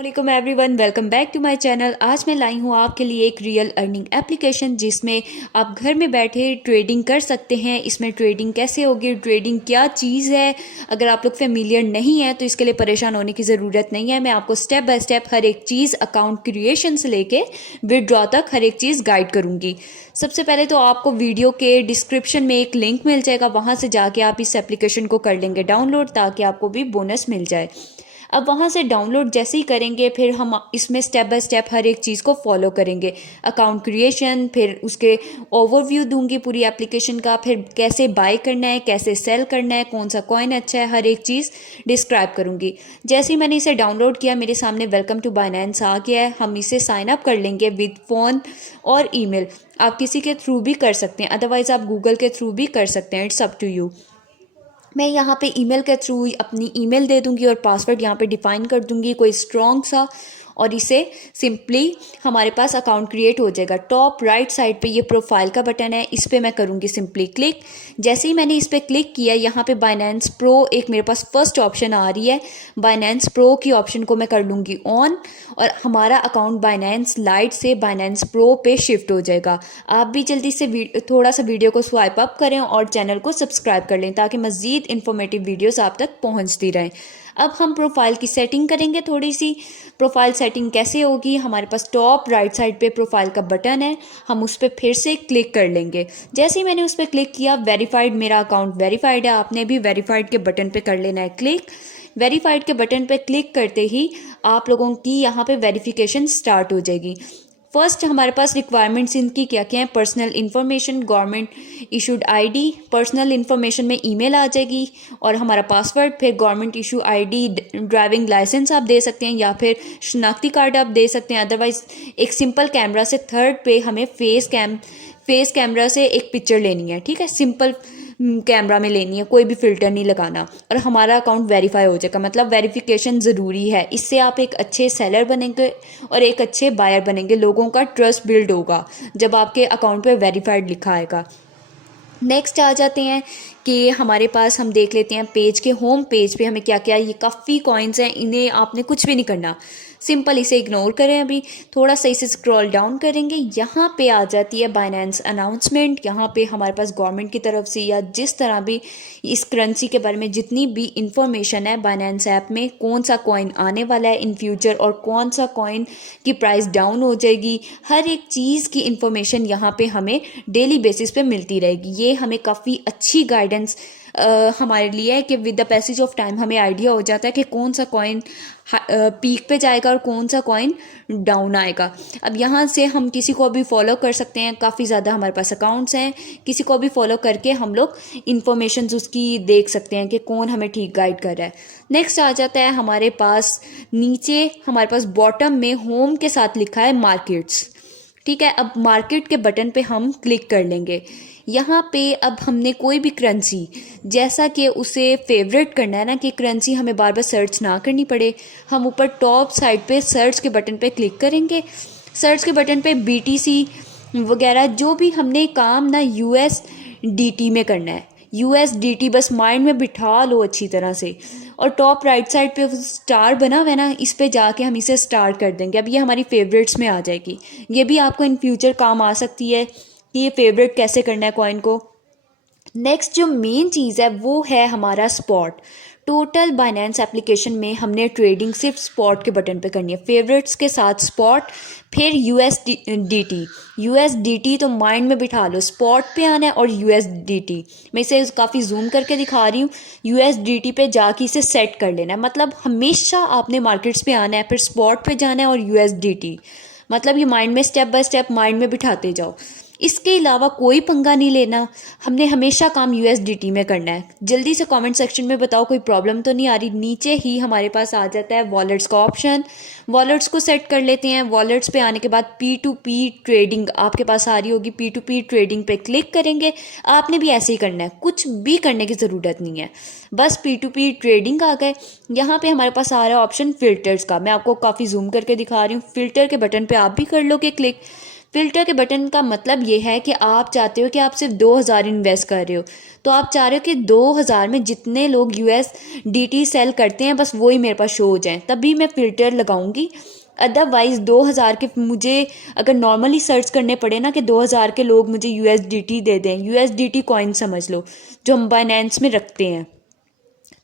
वालेकुम everyone, welcome back to my channel. आज मैं लाई हूँ आपके लिए एक रियल अर्निंग एप्लीकेशन जिसमें आप घर में बैठे ट्रेडिंग कर सकते हैं। इसमें ट्रेडिंग कैसे होगी, ट्रेडिंग क्या चीज़ है, अगर आप लोग फेमिलियर नहीं है तो इसके लिए परेशान होने की ज़रूरत नहीं है। मैं आपको स्टेप बाय स्टेप हर एक चीज़ अकाउंट क्रिएशन से लेके विदड्रॉ तक हर एक चीज़ गाइड करूँगी। सबसे पहले तो आपको वीडियो के डिस्क्रिप्शन में एक लिंक मिल जाएगा, वहाँ से जाके आप इस एप्लीकेशन को कर लेंगे डाउनलोड, ताकि आपको भी बोनस मिल जाए। अब वहाँ से डाउनलोड जैसे ही करेंगे फिर हम इसमें स्टेप बाय स्टेप हर एक चीज़ को फॉलो करेंगे। अकाउंट क्रिएशन, फिर उसके ओवरव्यू दूंगी पूरी एप्लीकेशन का, फिर कैसे बाय करना है, कैसे सेल करना है, कौन सा कॉइन अच्छा है, हर एक चीज़ डिस्क्राइब करूँगी। जैसे ही मैंने इसे डाउनलोड किया मेरे सामने वेलकम टू बाइनेंस आ गया है। हम इसे साइन अप कर लेंगे विद फ़ोन और ईमेल। आप किसी के थ्रू भी कर सकते हैं, अदरवाइज़ आप गूगल के थ्रू भी कर सकते हैं, इट्स अप टू यू। मैं यहाँ पे ईमेल के थ्रू अपनी ईमेल दे दूँगी और पासवर्ड यहाँ पे डिफ़ाइन कर दूँगी कोई स्ट्रॉन्ग सा, और इसे सिंपली हमारे पास अकाउंट क्रिएट हो जाएगा। टॉप राइट साइड पे ये प्रोफाइल का बटन है, इस पर मैं करूँगी सिंपली क्लिक। जैसे ही मैंने इस पर क्लिक किया यहाँ पे बाइनेंस प्रो एक मेरे पास फर्स्ट ऑप्शन आ रही है। बाइनेंस प्रो की ऑप्शन को मैं कर लूँगी ऑन, और हमारा अकाउंट बाइनेंस लाइट से बाइनेंस प्रो पे शिफ्ट हो जाएगा। आप भी जल्दी से थोड़ा सा वीडियो को स्वाइप अप करें और चैनल को सब्सक्राइब कर लें ताकि मज़ीद इन्फॉर्मेटिव वीडियोस आप तक पहुंचती रहें। अब हम प्रोफाइल की सेटिंग करेंगे थोड़ी सी। प्रोफाइल सेटिंग कैसे होगी, हमारे पास टॉप राइट साइड पे प्रोफाइल का बटन है, हम उस पर फिर से क्लिक कर लेंगे। जैसे ही मैंने उस पर क्लिक किया वेरीफाइड, मेरा अकाउंट वेरीफाइड है। आपने भी वेरीफाइड के बटन पे कर लेना है क्लिक। वेरीफाइड के बटन पे क्लिक करते ही आप लोगों की यहाँ पे वेरिफिकेशन स्टार्ट हो जाएगी। फर्स्ट हमारे पास रिक्वायरमेंट्स इनकी क्या क्या है, personal information, government issued ID, personal information में ईमेल आ जाएगी और हमारा पासवर्ड, फिर government issue ID, driving licence आप दे सकते हैं या फिर शनाख्ती कार्ड आप दे सकते हैं। अदरवाइज एक सिंपल कैमरा से थर्ड पे हमें फेस कैमरा से एक पिक्चर लेनी है, ठीक है, सिंपल कैमरा में लेनी है, कोई भी फिल्टर नहीं लगाना, और हमारा अकाउंट वेरीफाई हो जाएगा। मतलब वेरिफिकेशन ज़रूरी है, इससे आप एक अच्छे सेलर बनेंगे और एक अच्छे बायर बनेंगे। लोगों का ट्रस्ट बिल्ड होगा जब आपके अकाउंट पे वेरीफाइड लिखा आएगा। नेक्स्ट आ जाते हैं कि हमारे पास हम देख लेते हैं पेज के होम पेज पे हमें क्या क्या, ये काफ़ी कॉइन्स हैं, इन्हें आपने कुछ भी नहीं करना, सिंपल इसे इग्नोर करें। अभी थोड़ा सा इसे स्क्रॉल डाउन करेंगे, यहाँ पे आ जाती है बाइनेंस अनाउंसमेंट। यहाँ पे हमारे पास गवर्नमेंट की तरफ से या जिस तरह भी इस करेंसी के बारे में जितनी भी इंफॉर्मेशन है बाइनेंस ऐप में, कौन सा कॉइन आने वाला है इन फ्यूचर और कौन सा कॉइन की प्राइस डाउन हो जाएगी, हर एक चीज़ की इंफॉर्मेशन यहाँ पे हमें डेली बेसिस पे मिलती रहेगी। ये हमें काफ़ी अच्छी गाइडेंस हमारे लिए है कि with the passage of time हमें आइडिया हो जाता है कि कौन सा कॉइन पीक पे जाएगा और कौन सा कॉइन डाउन आएगा। अब यहाँ से हम किसी को भी फॉलो कर सकते हैं, काफ़ी ज़्यादा हमारे पास अकाउंट्स हैं, किसी को भी फॉलो करके हम लोग इन्फॉर्मेशन उसकी देख सकते हैं कि कौन हमें ठीक गाइड कर रहा है। नेक्स्ट आ जाता है हमारे पास नीचे, हमारे पास बॉटम में होम के साथ लिखा है मार्केट्स, ठीक है। अब मार्केट के बटन पे हम क्लिक कर लेंगे। यहाँ पे अब हमने कोई भी करेंसी, जैसा कि उसे फेवरेट करना है ना कि करेंसी हमें बार बार सर्च ना करनी पड़े, हम ऊपर टॉप साइड पे सर्च के बटन पे क्लिक करेंगे। सर्च के बटन पे बीटीसी वगैरह जो भी हमने काम ना यूएसडीटी में करना है, यूएसडीटी बस माइंड में बिठा लो अच्छी तरह से। और टॉप राइट साइड पे स्टार बना हुआ है ना, इस पे जाके हम इसे स्टार्ट कर देंगे। अब ये हमारी फेवरेट्स में आ जाएगी। ये भी आपको इन फ्यूचर काम आ सकती है कि ये फेवरेट कैसे करना है कॉइन को। नेक्स्ट जो मेन चीज़ है वो है हमारा स्पॉट। टोटल बाइनेंस एप्लीकेशन में हमने ट्रेडिंग सिर्फ स्पॉट के बटन पे करनी है, फेवरेट्स के साथ स्पॉट, फिर यूएसडीटी तो माइंड में बिठा लो, स्पॉट पे आना है और यूएसडीटी। मैं इसे काफ़ी जूम करके दिखा रही हूँ। यूएसडीटी पे जाके इसे सेट कर लेना है, मतलब हमेशा आपने मार्केट्स पे आना है, फिर स्पॉट पे जाना है और यूएसडीटी, मतलब ये माइंड में स्टेप बाय स्टेप माइंड में बिठाते जाओ। इसके अलावा कोई पंगा नहीं लेना, हमने हमेशा काम यूएसडीटी में करना है। जल्दी से कमेंट सेक्शन में बताओ कोई प्रॉब्लम तो नहीं आ रही। नीचे ही हमारे पास आ जाता है वॉलेट्स का ऑप्शन, वॉलेट्स को सेट कर लेते हैं। वॉलेट्स पे आने के बाद P2P ट्रेडिंग आपके पास आ रही होगी, P2P ट्रेडिंग पे क्लिक करेंगे। आपने भी ऐसे ही करना है, कुछ भी करने की ज़रूरत नहीं है, बस P2P ट्रेडिंग आ गए। यहाँ पे हमारे पास आ रहा है ऑप्शन फिल्टर्स का, मैं आपको काफ़ी जूम करके दिखा रही हूँ। फिल्टर के बटन पे आप भी कर लोगे क्लिक। फ़िल्टर के बटन का मतलब ये है कि आप चाहते हो कि आप सिर्फ 2000 इन्वेस्ट कर रहे हो, तो आप चाह रहे हो कि 2000 में जितने लोग USDT सेल करते हैं बस वही मेरे पास शो हो जाएं, तभी मैं फ़िल्टर लगाऊंगी। अदरवाइज़ 2000 के मुझे अगर नॉर्मली सर्च करने पड़े ना कि 2000 के लोग मुझे USDT दे दें, USDT कॉइन समझ लो जो हम बाइनेंस में रखते हैं,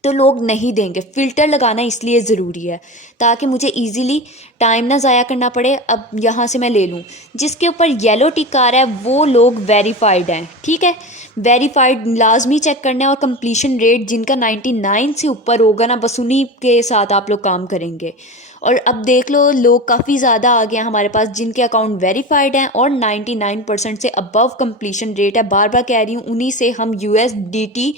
तो लोग नहीं देंगे। फ़िल्टर लगाना इसलिए ज़रूरी है ताकि मुझे इजीली टाइम ना ज़ाया करना पड़े। अब यहाँ से मैं ले लूँ, जिसके ऊपर येलो टिक आ रहा है वो लोग वेरीफाइड हैं, ठीक है। वेरीफाइड लाजमी चेक करना है, और कंप्लीशन रेट जिनका 99 से ऊपर होगा ना, बस उन्हीं के साथ आप लोग काम करेंगे। और अब देख लो, लोग काफ़ी ज़्यादा आ गए हैं हमारे पास जिनके अकाउंट वेरीफाइड हैं और 99% से अबव कंप्लीशन रेट है। बार बार कह रही हूँ, उन्हीं से हम USDT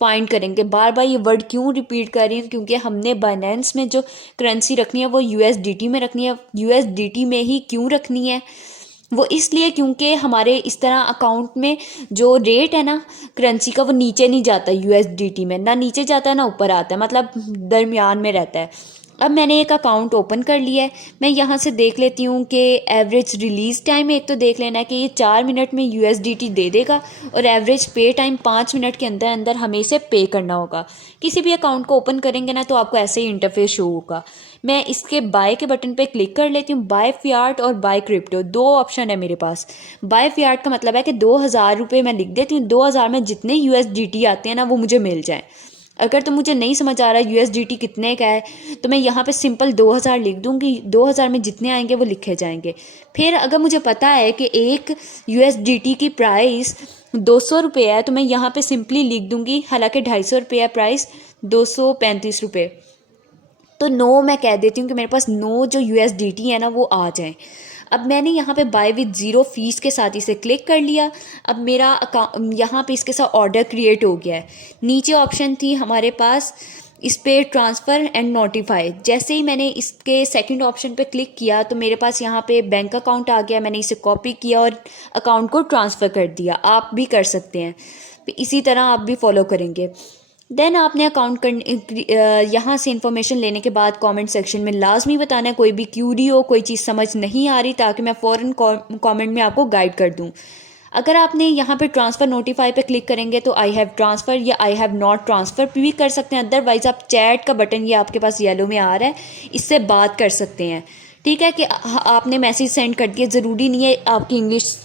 फाइंड करेंगे। बार बार ये वर्ड क्यों रिपीट कर रही हूँ, क्योंकि हमने बाइनेंस में जो करेंसी रखनी है वो USDT में रखनी है। USDT में ही क्यों रखनी है, वो इसलिए क्योंकि हमारे इस तरह अकाउंट में जो रेट है ना करेंसी का, वो नीचे नहीं जाता USDT में, ना नीचे जाता है ना ऊपर आता है, मतलब दरमियान में रहता है। अब मैंने एक अकाउंट ओपन कर लिया है। मैं यहाँ से देख लेती हूँ कि एवरेज रिलीज़ टाइम एक तो देख लेना है कि ये 4 मिनट में USDT दे देगा, और एवरेज पे टाइम 5 मिनट के अंदर अंदर हमें इसे पे करना होगा। किसी भी अकाउंट को ओपन करेंगे ना तो आपको ऐसे ही इंटरफेस शो होगा। मैं इसके बाय के बटन पे क्लिक कर लेती हूँ। बाय फियाट और बाय क्रिप्टो दो ऑप्शन है मेरे पास। बाय फियाट का मतलब है कि 2000 रुपये मैं लिख देती हूँ, 2000 में जितने USDT आते हैं ना वो मुझे मिल जाएँ। अगर तो मुझे नहीं समझ आ रहा USDT कितने का है, तो मैं यहाँ पे सिंपल 2000 लिख दूँगी, 2000 में जितने आएंगे वो लिखे जाएंगे। फिर अगर मुझे पता है कि एक USDT की प्राइस 200 रुपये है, तो मैं यहाँ पे सिंपली लिख दूँगी, हालांकि 250 रुपये है प्राइस, 235 रुपये। तो नो मैं कह देती हूँ कि मेरे पास नो जो USDT है ना वो आ जाए। अब मैंने यहाँ पे बाय विद ज़ीरो फीस के साथ इसे क्लिक कर लिया। अब मेरा अकाउंट यहाँ पे इसके साथ ऑर्डर क्रिएट हो गया है। नीचे ऑप्शन थी हमारे पास इस पे ट्रांसफ़र एंड नोटिफाई। जैसे ही मैंने इसके सेकंड ऑप्शन पे क्लिक किया तो मेरे पास यहाँ पे बैंक अकाउंट आ गया। मैंने इसे कॉपी किया और अकाउंट को ट्रांसफ़र कर दिया। आप भी कर सकते हैं, इसी तरह आप भी फॉलो करेंगे। देन आपने अकाउंट करने यहाँ से इन्फॉर्मेशन लेने के बाद कमेंट सेक्शन में लाजमी बताना है कोई भी क्यूरी हो, कोई चीज़ समझ नहीं आ रही, ताकि मैं फ़ौरन कमेंट में आपको गाइड कर दूँ। अगर आपने यहाँ पे ट्रांसफ़र नोटिफाई पे क्लिक करेंगे तो आई हैव ट्रांसफ़र या आई हैव नॉट ट्रांसफ़र भी कर सकते हैं। अदरवाइज़ आप चैट का बटन ये आपके पास येलो में आ रहा है, इससे बात कर सकते हैं। ठीक है कि आपने मैसेज सेंड कर दिया, ज़रूरी नहीं है आपकी इंग्लिश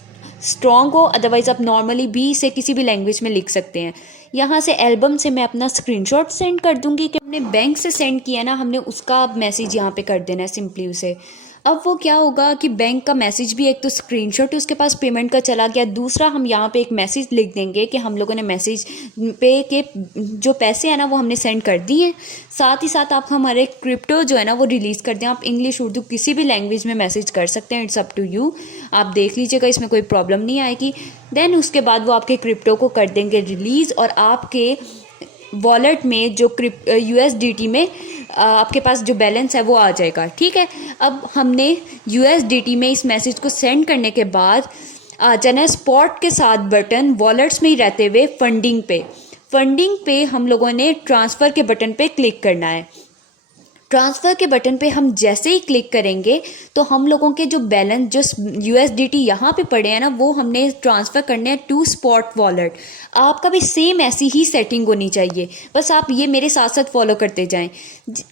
स्ट्रॉन्ग हो, अदरवाइज़ आप नॉर्मली भी इसे किसी भी लैंग्वेज में लिख सकते हैं। यहाँ से एल्बम से मैं अपना स्क्रीनशॉट सेंड कर दूंगी कि हमने बैंक से सेंड किया ना, हमने उसका मैसेज यहाँ पे कर देना है सिंपली उसे। अब वो क्या होगा कि बैंक का मैसेज भी एक तो स्क्रीनशॉट उसके पास पेमेंट का चला गया, दूसरा हम यहाँ पे एक मैसेज लिख देंगे कि हम लोगों ने मैसेज पे के जो पैसे हैं ना वो हमने सेंड कर दिए हैं। साथ ही साथ आप हमारे क्रिप्टो जो है ना वो रिलीज़ कर दें। आप इंग्लिश उर्दू किसी भी लैंग्वेज में मैसेज कर सकते हैं, इट्स अप टू यू। आप देख लीजिएगा, इसमें कोई प्रॉब्लम नहीं आएगी। देन उसके बाद वो आपके क्रिप्टो को कर देंगे रिलीज़, और आपके वॉलेट में जो USDT में आपके पास जो बैलेंस है वो आ जाएगा। ठीक है, अब हमने USDT में इस मैसेज को सेंड करने के बाद आ जाना है स्पॉट के साथ बटन, वॉलेट्स में ही रहते हुए फंडिंग पे। फंडिंग पे हम लोगों ने ट्रांसफ़र के बटन पे क्लिक करना है। ट्रांसफ़र के बटन पे हम जैसे ही क्लिक करेंगे तो हम लोगों के जो बैलेंस जो USDT यहाँ पे पड़े हैं ना वो हमने ट्रांसफ़र करने हैं टू स्पॉट वॉलेट। आपका भी सेम ऐसी ही सेटिंग होनी चाहिए, बस आप ये मेरे साथ साथ फॉलो करते जाएं।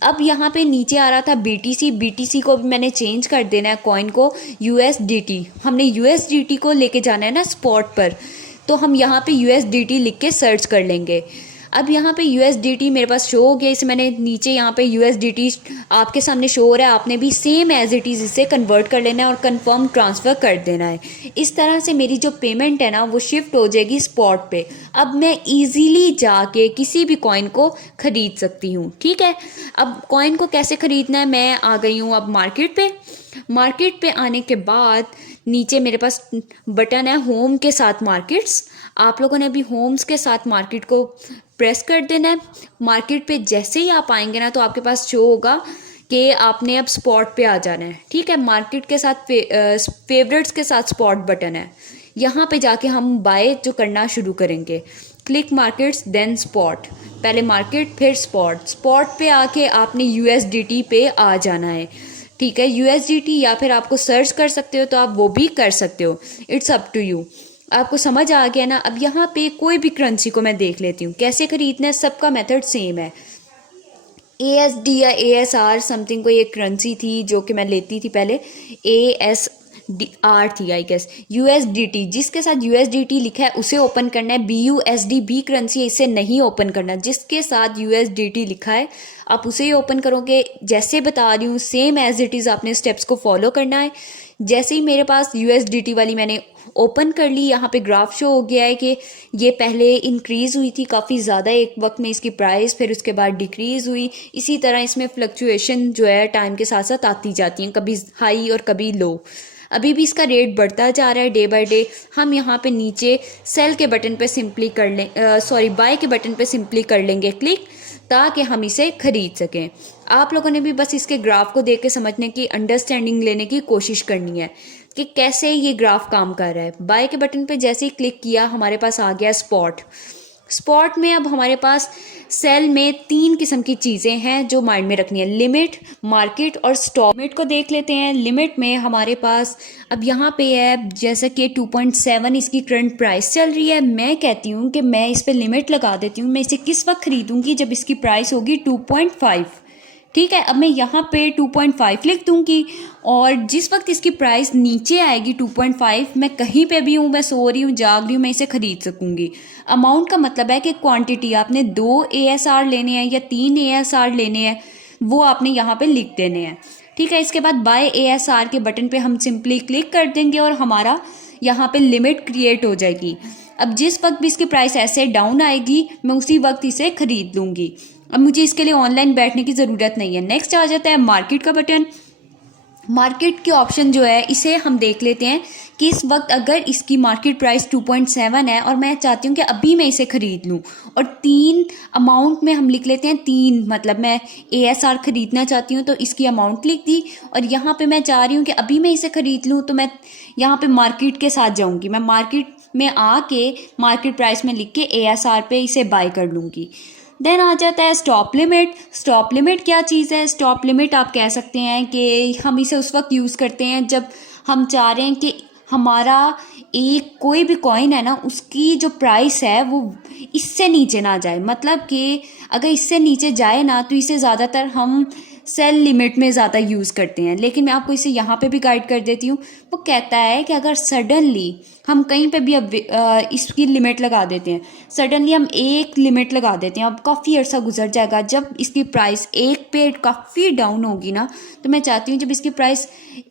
अब यहाँ पे नीचे आ रहा था BTC को भी मैंने चेंज कर देना है कॉइन को USDT। हमने USDT को लेके जाना है ना स्पॉट पर, तो हम यहाँ पे USDT लिख के सर्च कर लेंगे। अब यहाँ पे USDT मेरे पास शो हो गया, इसे मैंने नीचे यहाँ पे USDT आपके सामने शो हो रहा है। आपने भी सेम एज इट इज़ इसे कन्वर्ट कर लेना है और कंफर्म ट्रांसफ़र कर देना है। इस तरह से मेरी जो पेमेंट है ना वो शिफ्ट हो जाएगी स्पॉट पे। अब मैं इजीली जाके किसी भी कॉइन को ख़रीद सकती हूँ। ठीक है, अब कॉइन को कैसे ख़रीदना है, मैं आ गई हूँ अब मार्केट पे। मार्केट पे आने के बाद नीचे मेरे पास बटन है होम के साथ मार्केट्स। आप लोगों ने अभी होम्स के साथ मार्केट को प्रेस कर देना है। मार्केट पे जैसे ही आप आएंगे ना तो आपके पास शो होगा कि आपने अब स्पॉट पे आ जाना है। ठीक है, मार्केट के साथ फेवरेट्स के साथ स्पॉट बटन है, यहाँ पे जाके हम बाय जो करना शुरू करेंगे। क्लिक मार्केट्स देन स्पॉट, पहले मार्केट फिर स्पॉट। स्पॉट पे आके आपने USDT पे आ जाना है। ठीक है, यूएसडीटी, या फिर आपको सर्च कर सकते हो तो आप वो भी कर सकते हो, इट्स अप टू यू। आपको समझ आ गया ना। अब यहाँ पे कोई भी करेंसी को मैं देख लेती हूँ कैसे खरीदना है, सबका मेथड सेम है। ASD या ASR समथिंग कोई एक करेंसी थी जो कि मैं लेती थी पहले, ASDR थी आई गेस। USDT, जिसके साथ USDT लिखा है उसे ओपन करना है। BUSD भी करेंसी है, इसे नहीं ओपन करना। जिसके साथ USDT लिखा है आप उसे ही ओपन करोगे। जैसे बता रही हूँ सेम एज इट इज़ आपने स्टेप्स को फॉलो करना है। जैसे ही मेरे पास USDT वाली मैंने ओपन कर ली, यहाँ पे ग्राफ शो हो गया है कि ये पहले इंक्रीज़ हुई थी काफ़ी ज़्यादा एक वक्त में इसकी प्राइस, फिर उसके बाद डिक्रीज़ हुई। इसी तरह इसमें फ्लक्चुएशन जो है टाइम के साथ साथ आती जाती हैं, कभी हाई और कभी लो। अभी भी इसका रेट बढ़ता जा रहा है डे बाय डे। हम यहाँ पे नीचे सेल के बटन पे सिंपली कर लें, सॉरी बाय के बटन पे सिंपली कर लेंगे क्लिक, ताकि हम इसे खरीद सकें। आप लोगों ने भी बस इसके ग्राफ को देख के समझने की, अंडरस्टैंडिंग लेने की कोशिश करनी है कि कैसे ये ग्राफ काम कर रहा है। बाय के बटन पे जैसे ही क्लिक किया हमारे पास आ गया स्पॉट। स्पॉट में अब हमारे पास सेल में 3 किस्म की चीज़ें हैं जो माइंड में रखनी है, लिमिट, मार्केट और स्टॉप। लिमिट को देख लेते हैं। लिमिट में हमारे पास अब यहाँ पे है जैसा कि 2.7 इसकी करंट प्राइस चल रही है। मैं कहती हूँ कि मैं इस पर लिमिट लगा देती हूँ। मैं इसे किस वक्त खरीदूंगी, जब इसकी प्राइस होगी 2.5। ठीक है, अब मैं यहाँ पे 2.5 लिख दूंगी, और जिस वक्त इसकी प्राइस नीचे आएगी 2.5, मैं कहीं पे भी हूँ, मैं सो रही हूँ, जाग रही हूँ, मैं इसे खरीद सकूंगी। अमाउंट का मतलब है कि क्वांटिटी, आपने 2 ASR लेने हैं या 3 ASR लेने हैं, वो आपने यहाँ पे लिख देने हैं। ठीक है, इसके बाद बाय ASR के बटन पे हम सिंपली क्लिक कर देंगे और हमारा यहाँ पे लिमिट क्रिएट हो जाएगी। अब जिस वक्त भी इसकी प्राइस ऐसे डाउन आएगी मैं उसी वक्त इसे खरीद लूँगी। अब मुझे इसके लिए ऑनलाइन बैठने की ज़रूरत नहीं है। नेक्स्ट आ जाता है मार्केट का बटन। मार्केट के ऑप्शन जो है इसे हम देख लेते हैं कि इस वक्त अगर इसकी मार्केट प्राइस 2.7 है और मैं चाहती हूँ कि अभी मैं इसे ख़रीद लूँ, और 3 अमाउंट में हम लिख लेते हैं 3, मतलब मैं ASR ख़रीदना चाहती हूँ तो इसकी अमाउंट लिख दी, और यहाँ पे मैं चाह रही हूँ कि अभी मैं इसे ख़रीद लूँ तो मैं यहाँ पे मार्केट के साथ जाऊँगी। मैं मार्केट में आके मार्केट प्राइस में लिख के ASR पे इसे बाय कर लूँगी। देन आ जाता है स्टॉप लिमिट। स्टॉप लिमिट क्या चीज़ है? स्टॉप लिमिट आप कह सकते हैं कि हम इसे उस वक्त यूज़ करते हैं जब हम चाह रहे हैं कि हमारा एक कोई भी कॉइन है ना, उसकी जो प्राइस है वो इससे नीचे ना जाए। मतलब कि अगर इससे नीचे जाए ना तो इसे ज़्यादातर हम सेल लिमिट में ज़्यादा यूज़ करते हैं, लेकिन मैं आपको इसे यहाँ पे भी गाइड कर देती हूँ। वो कहता है कि अगर सडनली हम कहीं पे भी अब इसकी लिमिट लगा देते हैं, सडनली हम एक लिमिट लगा देते हैं, अब काफ़ी अर्सा गुजर जाएगा, जब इसकी प्राइस एक पे काफ़ी डाउन होगी ना, तो मैं चाहती हूँ जब इसकी प्राइस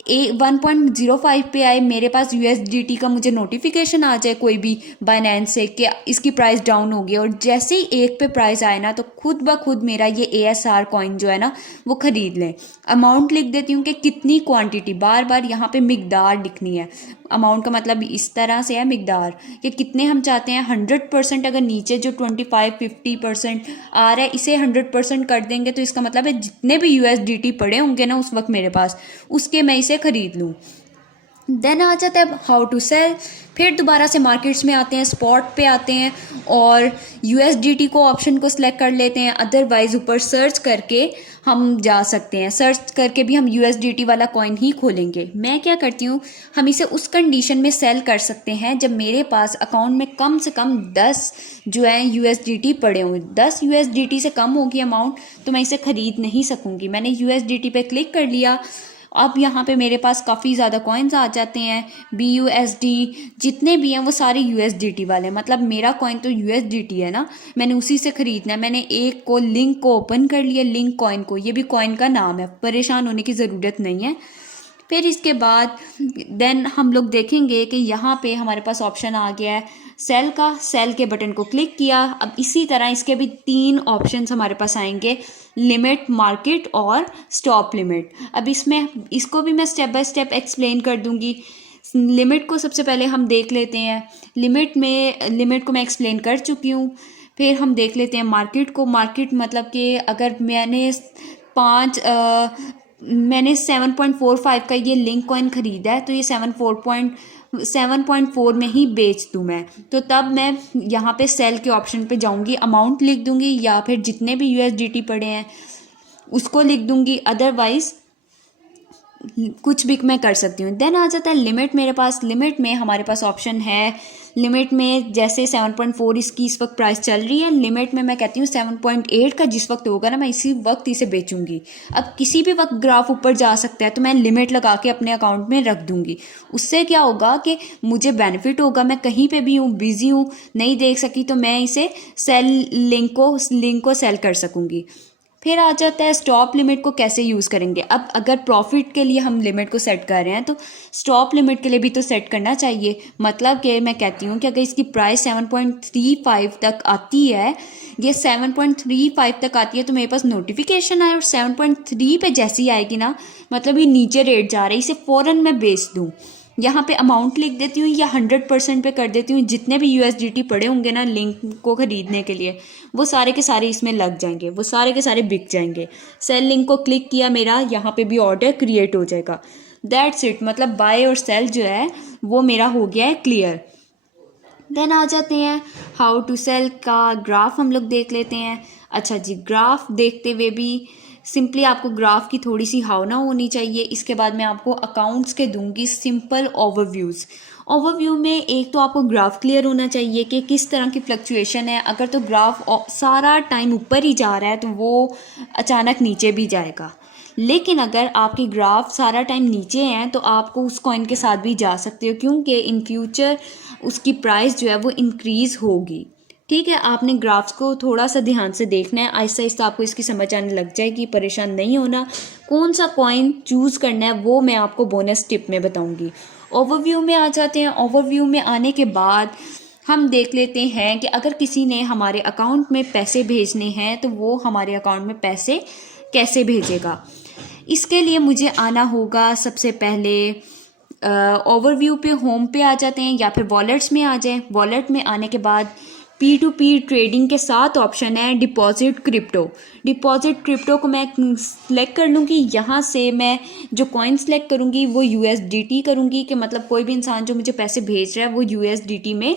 1.05 पे आए, मेरे पास USDT का मुझे नोटिफिकेशन आ जाए कोई भी बाइनेंस से कि इसकी प्राइस डाउन होगी, और जैसे ही एक पे प्राइस आए ना तो खुद ब खुद मेरा ये ASR कॉइन जो है ना वो खरीद लें। अमाउंट लिख देती हूँ कि कितनी क्वांटिटी, बार बार यहाँ पे मिकदार लिखनी है। अमाउंट का मतलब इस तरह से है मिकदार, कि कितने हम चाहते हैं। 100%, अगर नीचे जो 25-50% आ रहा है इसे 100% कर देंगे तो इसका मतलब है जितने भी USDT पड़े होंगे ना उस वक्त मेरे पास, उसके मैं इसे खरीद लूँ। देन आ जाता है हाउ टू सेल। फिर दोबारा से मार्केट्स में आते हैं, स्पॉट पे आते हैं और USDT को ऑप्शन को सिलेक्ट कर लेते हैं। अदरवाइज ऊपर सर्च करके हम जा सकते हैं, सर्च करके भी हम USDT वाला कॉइन ही खोलेंगे। मैं क्या करती हूँ, हम इसे उस कंडीशन में सेल कर सकते हैं जब मेरे पास अकाउंट में कम से कम 10 जो है USDT पड़े हों। 10 USDT से कम होगी अमाउंट तो मैं इसे ख़रीद नहीं सकूँगी। मैंने USDT पे क्लिक कर लिया। अब यहाँ पे मेरे पास काफ़ी ज़्यादा कॉइन्स आ जाते हैं। BUSD जितने भी हैं वो सारे USDT वाले हैं, मतलब मेरा कॉइन तो USDT है ना, मैंने उसी से ख़रीदना है। मैंने एक को लिंक को ओपन कर लिया, लिंक कॉइन को, ये भी कॉइन का नाम है, परेशान होने की ज़रूरत नहीं है। फिर इसके बाद देन हम लोग देखेंगे कि यहाँ पे हमारे पास ऑप्शन आ गया है सेल का। सेल के बटन को क्लिक किया। अब इसी तरह इसके भी 3 ऑप्शंस हमारे पास आएंगे, लिमिट, मार्केट और स्टॉप लिमिट। अब इसमें इसको भी मैं स्टेप बाय स्टेप एक्सप्लेन कर दूंगी। लिमिट को सबसे पहले हम देख लेते हैं। लिमिट को मैं एक्सप्लेन कर चुकी हूँ। फिर हम देख लेते हैं मार्केट को। मार्केट मतलब कि अगर मैंने 7.45 का ये लिंक कॉइन ख़रीदा है तो ये 7.4 में ही बेच दूँ मैं, तो तब मैं यहाँ पे सेल के ऑप्शन पे जाऊँगी, अमाउंट लिख दूँगी या फिर जितने भी USDT पड़े हैं उसको लिख दूँगी। अदरवाइज़ कुछ भी मैं कर सकती हूँ। देन आ जाता है लिमिट मेरे पास। लिमिट में हमारे पास ऑप्शन है, लिमिट में जैसे 7.4 इसकी इस वक्त प्राइस चल रही है, लिमिट में मैं कहती हूँ 7.8 का जिस वक्त होगा ना, मैं इसी वक्त इसे बेचूंगी। अब किसी भी वक्त ग्राफ ऊपर जा सकता है, तो मैं लिमिट लगा के अपने अकाउंट में रख दूंगी। उससे क्या होगा कि मुझे बेनिफिट होगा, मैं कहीं पे भी हूँ, बिजी हूँ, नहीं देख सकी, तो मैं इसे सेल लिंक को सेल कर सकूंगी। फिर आ जाता है स्टॉप लिमिट को कैसे यूज़ करेंगे। अब अगर प्रॉफिट के लिए हम लिमिट को सेट कर रहे हैं, तो स्टॉप लिमिट के लिए भी तो सेट करना चाहिए। मतलब कि मैं कहती हूँ कि अगर इसकी प्राइस 7.35 तक आती है, ये 7.35 तक आती है, तो मेरे पास नोटिफिकेशन आए और 7.3 पे जैसी आएगी ना, मतलब ये नीचे रेट जा रहा है, इसे फ़ौरन मैं बेच दूँ। यहाँ पे अमाउंट लिख देती हूँ या 100% पे कर देती हूँ। जितने भी यूएसडीटी पड़े होंगे ना लिंक को ख़रीदने के लिए, वो सारे के सारे इसमें लग जाएंगे, वो सारे के सारे बिक जाएंगे। सेल लिंक को क्लिक किया, मेरा यहाँ पे भी ऑर्डर क्रिएट हो जाएगा। That's it. मतलब बाय और सेल जो है वो मेरा हो गया है क्लियर। देन आ जाते हैं हाउ टू सेल का ग्राफ हम लोग देख लेते हैं। अच्छा जी, ग्राफ देखते हुए भी सिंपली आपको ग्राफ की थोड़ी सी भावना होनी चाहिए। इसके बाद मैं आपको अकाउंट्स के दूंगी सिंपल ओवरव्यूज़। ओवरव्यू में एक तो आपको ग्राफ क्लियर होना चाहिए कि किस तरह की फ्लक्चुएशन है। अगर तो ग्राफ सारा टाइम ऊपर ही जा रहा है, तो वो अचानक नीचे भी जाएगा। लेकिन अगर आपकी ग्राफ सारा टाइम नीचे हैं, तो आपको उस कॉइन के साथ भी जा सकते हो, क्योंकि इन फ्यूचर उसकी प्राइस जो है वो इंक्रीज़ होगी। ठीक है, आपने ग्राफ्स को थोड़ा सा ध्यान से देखना है, आहिस्ता आहिस्ता आपको इसकी समझ आने लग जाएगी। परेशान नहीं होना। कौन सा कॉइन चूज़ करना है वो मैं आपको बोनस टिप में बताऊंगी। ओवरव्यू में आ जाते हैं। ओवरव्यू में आने के बाद हम देख लेते हैं कि अगर किसी ने हमारे अकाउंट में पैसे भेजने हैं, तो वो हमारे अकाउंट में पैसे कैसे भेजेगा। इसके लिए मुझे आना होगा सबसे पहले ओवरव्यू पे, होम पे आ जाते हैं या फिर वॉलेट्स में आ जाएं। वॉलेट में आने के बाद पी टू पी ट्रेडिंग के साथ ऑप्शन है डिपॉजिट क्रिप्टो। डिपॉजिट क्रिप्टो को मैं सिलेक्ट कर लूँगी। यहाँ से मैं जो कॉइन सेलेक्ट करूँगी वो यूएसडीटी करूँगी, कि मतलब कोई भी इंसान जो मुझे पैसे भेज रहा है वो यूएसडीटी में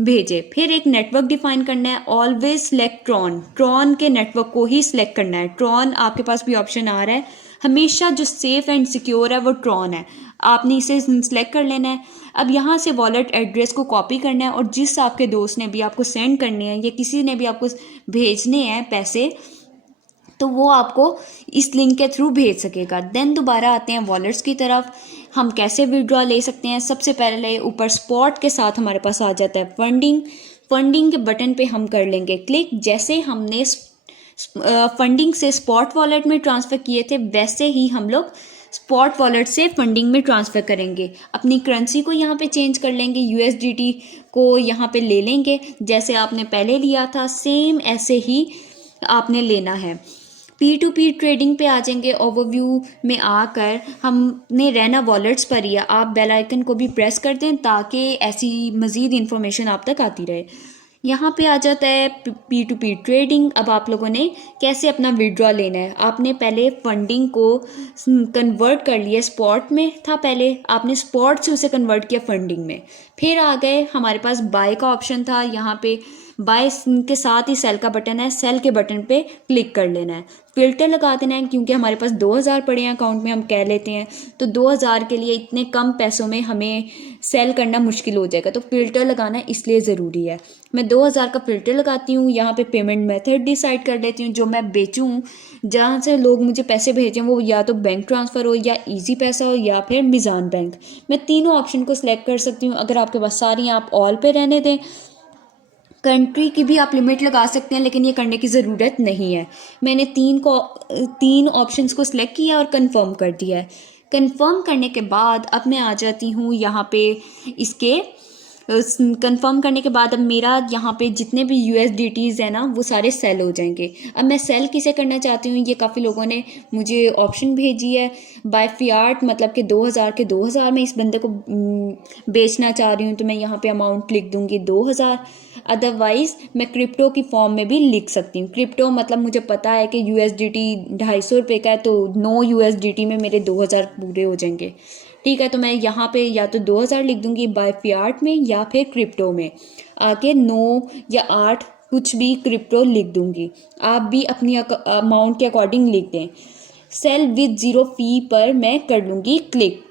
भेजे। फिर एक नेटवर्क डिफाइन करना है, ऑलवेज सेलेक्ट ट्रॉन। ट्रॉन के नेटवर्क को ही सिलेक्ट करना है। ट्रॉन आपके पास भी ऑप्शन आ रहा है, हमेशा जो सेफ एंड सिक्योर है वो ट्रॉन है, आपने इसे सिलेक्ट कर लेना है। अब यहाँ से वॉलेट एड्रेस को कॉपी करना है, और जिस आपके दोस्त ने भी आपको सेंड करने हैं या किसी ने भी आपको भेजने हैं पैसे, तो वो आपको इस लिंक के थ्रू भेज सकेगा। देन दोबारा आते हैं वॉलेट्स की तरफ। हम कैसे विड्रॉ ले सकते हैं। सबसे पहले ऊपर स्पॉट के साथ हमारे पास आ जाता है फंडिंग। फंडिंग के बटन पे हम कर लेंगे क्लिक। जैसे हमने फंडिंग से स्पॉट वॉलेट में ट्रांसफ़र किए थे, वैसे ही हम लोग स्पॉट वॉलेट से फंडिंग में ट्रांसफ़र करेंगे। अपनी करेंसी को यहाँ पे चेंज कर लेंगे, यूएसडीटी को यहाँ पे ले लेंगे। जैसे आपने पहले लिया था सेम ऐसे ही आपने लेना है। पी टू पी ट्रेडिंग पे आ जाएंगे। ओवरव्यू में आकर हमने रहना वॉलेट्स पर ही है। आप बेल आइकन को भी प्रेस कर दें ताकि ऐसी मज़ीद इन्फॉर्मेशन आप तक आती रहे। यहाँ पे आ जाता है पी टू पी ट्रेडिंग। अब आप लोगों ने कैसे अपना विड्रॉ लेना है। आपने पहले फंडिंग को कन्वर्ट कर लिया, स्पॉट में था पहले, आपने स्पॉट से उसे कन्वर्ट किया फंडिंग में। फिर आ गए हमारे पास बाय का ऑप्शन था। यहाँ पे बाय के साथ ही सेल का बटन है, सेल के बटन पे क्लिक कर लेना है। फिल्टर लगा देना है, क्योंकि हमारे पास 2000 पड़े हैं अकाउंट में, हम कह लेते हैं, तो 2000 के लिए इतने कम पैसों में हमें सेल करना मुश्किल हो जाएगा, तो फिल्टर लगाना इसलिए ज़रूरी है। मैं 2000 का फिल्टर लगाती हूँ। यहाँ पे पेमेंट मेथड डिसाइड कर लेती हूँ, जो मैं बेचूँ, जहाँ से लोग मुझे पैसे भेजें, वो या तो बैंक ट्रांसफ़र हो, या ईजी पैसा हो, या फिर मिज़ान बैंक। मैं तीनों ऑप्शन को सिलेक्ट कर सकती हूँ। अगर आपके पास सारी हैं, आप ऑल पे रहने दें। कंट्री की भी आप लिमिट लगा सकते हैं, लेकिन ये करने की ज़रूरत नहीं है। मैंने तीन ऑप्शंस को सिलेक्ट किया और कंफर्म कर दिया है। कंफर्म करने के बाद अब मैं आ जाती हूँ यहाँ पे इसके कंफर्म करने के बाद अब मेरा यहाँ पे जितने भी यूएसडीटीज़ हैं ना, वो सारे सेल हो जाएंगे। अब मैं सेल किसे करना चाहती हूँ, ये काफ़ी लोगों ने मुझे ऑप्शन भेजी है। बाय फियाट, मतलब कि 2000 के 2000 में इस बंदे को बेचना चाह रही हूँ, तो मैं यहाँ पे अमाउंट लिख दूँगी 2000। अदरवाइज़ मैं क्रिप्टो की फॉर्म में भी लिख सकती हूँ। क्रिप्टो मतलब मुझे पता है कि यूएसडीटी 250 रुपये का है, तो 9 यूएसडीटी में मेरे 2000 पूरे हो जाएंगे। ठीक है, तो मैं यहाँ पे या तो 2000 लिख दूंगी बाय फियाट में, या फिर क्रिप्टो में आके 9 या 8 कुछ भी क्रिप्टो लिख दूंगी। आप भी अपनी अमाउंट के अकॉर्डिंग लिख दें। सेल विद ज़ीरो फ़ी पर मैं कर लूँगी क्लिक।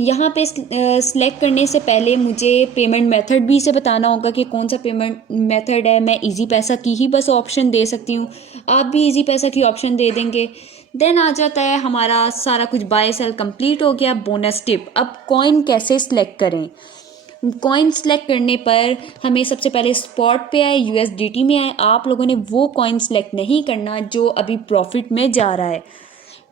यहाँ पे सिलेक्ट करने से पहले मुझे पेमेंट मेथड भी इसे बताना होगा कि कौन सा पेमेंट मेथड है। मैं इजी पैसा की ही बस ऑप्शन दे सकती हूँ, आप भी इजी पैसा की ऑप्शन दे देंगे। देन आ जाता है हमारा सारा कुछ बाय सेल कंप्लीट हो गया। बोनस टिप, अब कॉइन कैसे सिलेक्ट करें। कॉइन सेलेक्ट करने पर हमें सबसे पहले स्पॉट पे आए, यूएसडीटी में आए। आप लोगों ने वो कॉइन सेलेक्ट नहीं करना जो अभी प्रॉफिट में जा रहा है।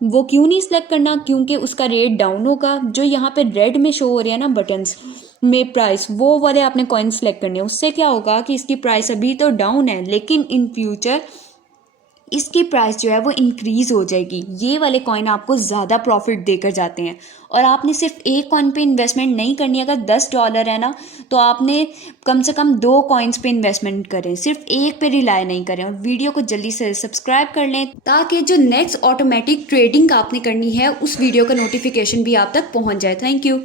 वो क्यों नहीं सिलेक्ट करना, क्योंकि उसका रेट डाउन होगा। जो यहाँ पे रेड में शो हो रहे हैं ना बटन्स में प्राइस, वो वाले आपने कॉइन सेलेक्ट करने हैं। उससे क्या होगा कि इसकी प्राइस अभी तो डाउन है, लेकिन इन फ्यूचर इसकी प्राइस जो है वो इंक्रीज़ हो जाएगी। ये वाले कॉइन आपको ज़्यादा प्रॉफिट देकर जाते हैं। और आपने सिर्फ एक कॉइन पे इन्वेस्टमेंट नहीं करनी। अगर $10 है ना, तो आपने कम से कम 2 कॉइन्स पे इन्वेस्टमेंट करें, सिर्फ एक पे रिलाय नहीं करें। और वीडियो को जल्दी से सब्सक्राइब कर लें ताकि जो नेक्स्ट ऑटोमेटिक ट्रेडिंग आपने करनी है उस वीडियो का नोटिफिकेशन भी आप तक पहुंच जाए। Thank you.